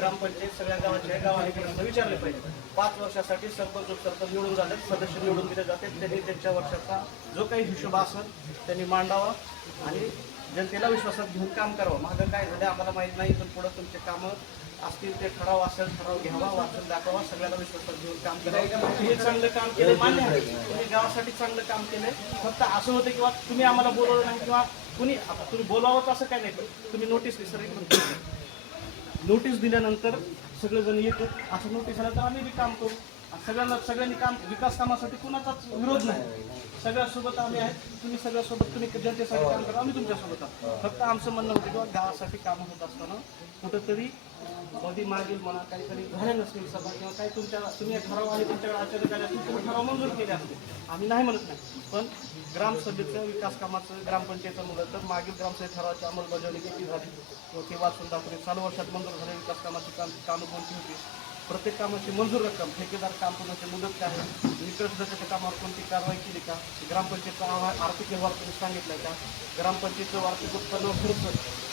ग्रामपंचायत सगळ्या गावाच्या गावाने विचारले पाहिजे. 5 वर्षासाठी सरपंच उपसरपंच निवडून झाले, सदस्य निवडून दिले जाते. त्यांनी त्यांच्या वर्षाचा जो काही हिशोब असेल त्यांनी मांडावा आणि जनतेला विश्वासात घेऊन काम करावं. मागं काय झालं आम्हाला माहीत नाही, पण पुढं तुमचे कामं असतील ते ठराव असेल ठराव घ्यावा, वाचून दाखवा, सगळ्याला विश्वासात घेऊन काम करावं. हे चांगलं काम केलं मान्य आहे, तुम्ही गावासाठी चांगलं काम केलंय. फक्त असं होतं किंवा तुम्ही आम्हाला बोलवलं नाही किंवा कुणी तुम्ही बोलावंच असं काय नाही, तुम्ही नोटीस नोटीस दिल्यानंतर सगळेजण येतो. असं नोटीस आलं तर आम्ही बी काम करू. सगळ्यांनी काम विकास कामासाठी कुणाचाच विरोध नाही, सगळ्यासोबत आम्ही आहेत. तुम्ही सगळ्यासोबत तुम्ही जनतेसाठी काम करा, आम्ही तुमच्यासोबत आहोत. फक्त आमचं म्हणणं होतं किंवा गावासाठी कामं होत असताना कुठंतरी कधी मागील म्हणा काहीतरी झाले नसतील सभा किंवा काही तुम्ही ठराव आणि तुमच्याकडे अचानक आले असतील तुम्ही ठराव मंजूर केले असते, आम्ही नाही म्हणत नाही. पण ग्रामसभेचं विकास कामाचं ग्रामपंचायतचं मुलं तर मागील ग्रामसभेत ठरावाची अंमलबजावणी किती झाली किंवा ते वाचून दाखवले. चालू वर्षात मंजूर झाले विकास कामाची कामं कोणती होती, प्रत्येक कामाची मंजूर रक्कम, ठेकेदार काम करण्याची मुदत काय आहे, निकषदाच्या कामावर कोणती कारवाई केली का, ग्रामपंचायतचा आर्थिक व्यवहार तुम्ही सांगितलाय का, ग्रामपंचायतचं वार्षिक उत्पन्न खर्च.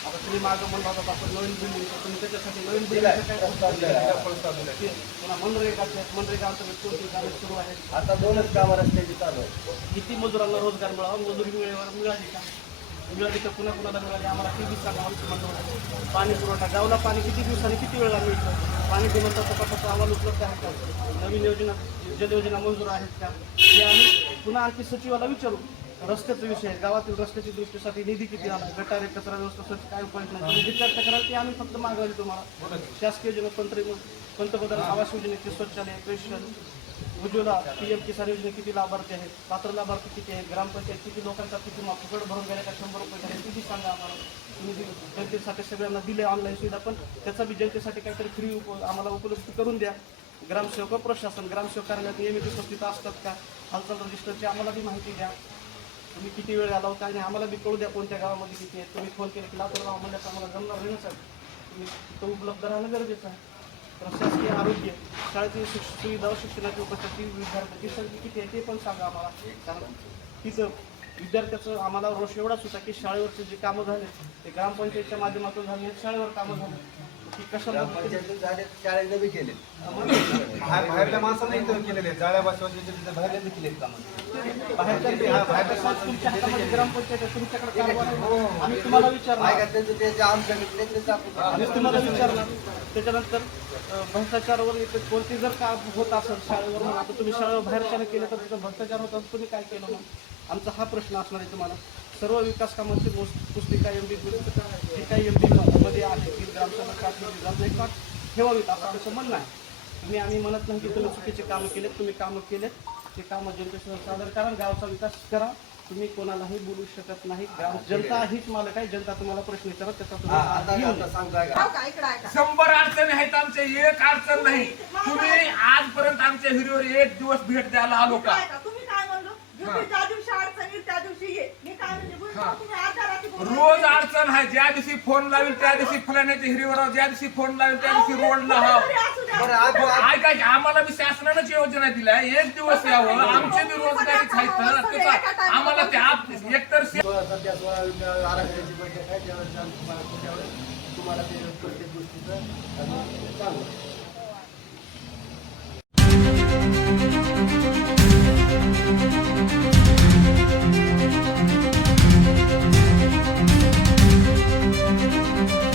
आता तुम्ही मागं म्हणला होता आपण नवीन बिल्डिंग, तुम्ही त्याच्यासाठी नवीन बिल्डिंग पुन्हा मनरेगा अंतर्गत कोणती कामे सुरू आहेत. आता 2च कामं रस्त्याची चालू आहे. किती मजुरांना रोजगार मिळावा, मजुरी वेळेवर मिळाली का, मिळाली तर पुन्हा कुणाला मिळाली आम्हाला ते बी सांगा. आमचं म्हणणं होतं पाणी पुरवठा गावला पाणी किती दिवसांनी किती वेळेला मिळतं, पाणी गुणवत्ता तपासाचा अहवाल उपलब्ध आहे का, नवीन योजना जलयोजना मंजूर आहेत का, हे आम्ही पुन्हा आणखी सचिवाला विचारू. रस्त्याचा विषय आहे, गावातील रस्त्याच्या दृष्टीसाठी निधी किती आला, गटारे कचरा व्यवस्था स्वच्छ काय उपाययोजना तुम्ही जी चर्चा कराल ती आम्ही फक्त मागवली तुम्हाला. शासकीय योजना पंतप्रधान आवास योजनेचे शौचालय, पेन्शन, उज्ज्वला, PM किसान योजने किती लाभार्थी आहेत, पात्र लाभार्थी किती आहेत, ग्रामपंचायत किती लोकांचा किती फुकट भरून गेल्या का 100 रुपये झाले किती सांगा आम्हाला. तुम्ही जनतेसाठी सगळ्यांना दिले ऑनलाईन सुविधा, पण त्याचा बी जनतेसाठी काहीतरी फ्री आम्हाला उपलब्ध करून द्या. ग्रामसेवक प्रशासन ग्रामसेवक कार्यालयात नियमित उपस्थित असतात का, हालचाल रजिस्टरची आम्हाला बी माहिती द्या. तुम्ही किती वेळ आला होता आणि आम्हाला बी कळू द्या कोणत्या गावामध्ये किती आहेत. तुम्ही फोन केला की लातूर गाव म्हणल्याचं आम्हाला जमणार नाही सर, तुम्ही तिथं उपलब्ध राहणं गरजेचं आहे. प्रशासकीय आरोग्य, शाळेची सुविधा, शिक्षणाची उपस्थिती, विद्यार्थ्याची संख्या किती आहे ते पण सांगा आम्हाला. कारण तिथं विद्यार्थ्याचं आम्हाला रोष एवढाच होता की शाळेवरचे जे कामं झाले ते ग्रामपंचायतच्या माध्यमातून झाले, शाळेवर कामं झाले की कशाला झाले शाळेने बी केले, बाहेरच्या माणसांनी केलेले जाळ्या बसवायचे बाहेरले बी केले कामं. तुमच्या हातामध्ये ग्रामपंचायत आहे, तुमच्याकडे कारभार आम्ही तुम्हाला विचारणार, तुम्हाला विचारणार. त्याच्यानंतर भ्रष्टाचारावर कोणती जर का होत असेल शाळेवर, आता तुम्ही शाळेवर बाहेरच्याने केलं तर तिथं भ्रष्टाचार होत असेल तुम्ही काय केलं मग, आमचा हा प्रश्न असणार आहे तुम्हाला. सर्व विकास कामांची पुस्तिका MD जी काही MD मध्ये आहे ती ग्रामसभा ठेवावीत असं आमचं म्हणणं आहे. आम्ही म्हणत नाही की तुम्ही चुकीचे कामं केलेत, तुम्ही कामं केलेत ते कामं जनतेसमोर सादर करा, गावचा विकास करा. तुम्ही कोणालाही बोलू शकत नाही, जनता हीच मालक आहे. जनता तुम्हाला प्रश्न विचारत त्याचा 100 अडचणी आहेत आमच्या, एक अडचण नाही. तुम्ही आजपर्यंत आमच्या हिरीवर एक दिवस भेट द्यायला आलो का? रोज अडचण आहे, ज्या दिवशी फोन लावेल त्या दिवशी फलाण्याच्या हिरीवर, ज्या दिवशी फोन लावेल त्या दिवशी रोडला ऐका की आम्हाला बी शासनानंच योजना दिल्या, एक दिवस यावं आमचे बी रोजगारीच आहेत. आम्हाला ते एकतर सध्या 16 आराखड्याची बैठक आहे, त्यावेळेस तुम्हाला ते प्रत्येक गोष्टीचं सांगू.